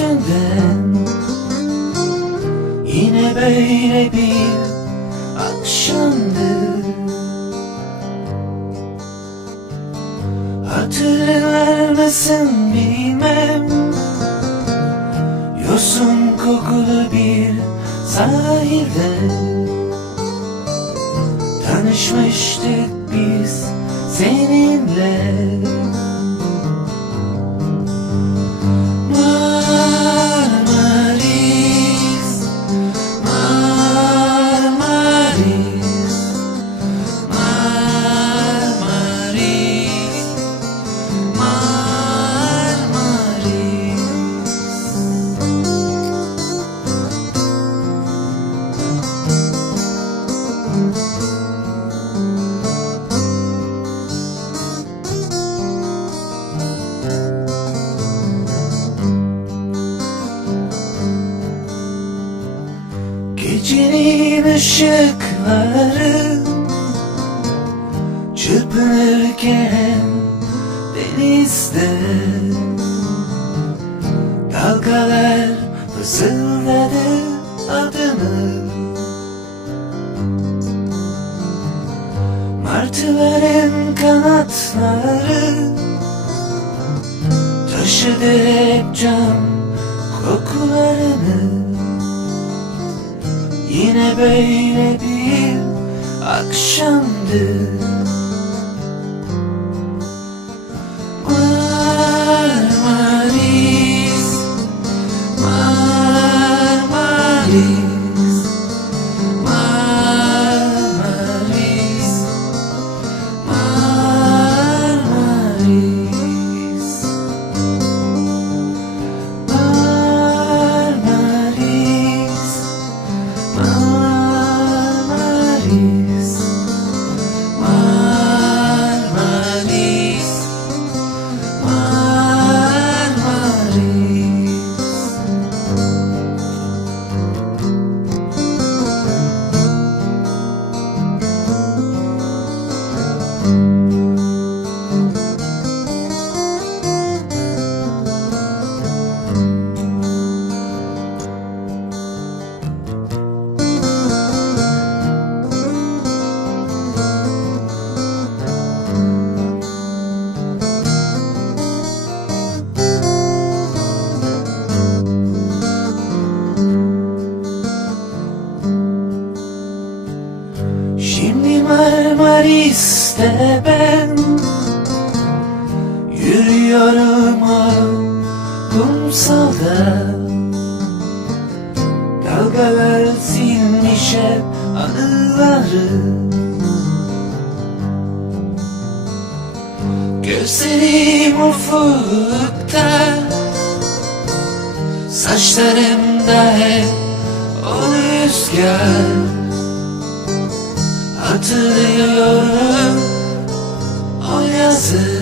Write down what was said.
üstünden. Yine böyle bir akşamdı. Hatırlar mısın bilmem, yosun kokulu bir sahilde tanışmıştık biz seninle. Marmaris, Marmaris, Marmaris, Marmaris. Gecenin ışıkları çırpınırken denizde, dalgalar fısıldadı adını. Martıların kanatları taşıdı hep cam kokularını. Yine böyle bir akşamdı. Marmaris, Marmaris, Marmaris, Marmaris, Marmaris, Marmaris, Marmaris, Marmaris. Şimdi Marmaris'te ben yürüyorum o kumsalda. Dalgalar silmiş hep anıları. Gözlerim ufukta, saçlarımda hep o rüzgar. Hatırlıyorum o yazı.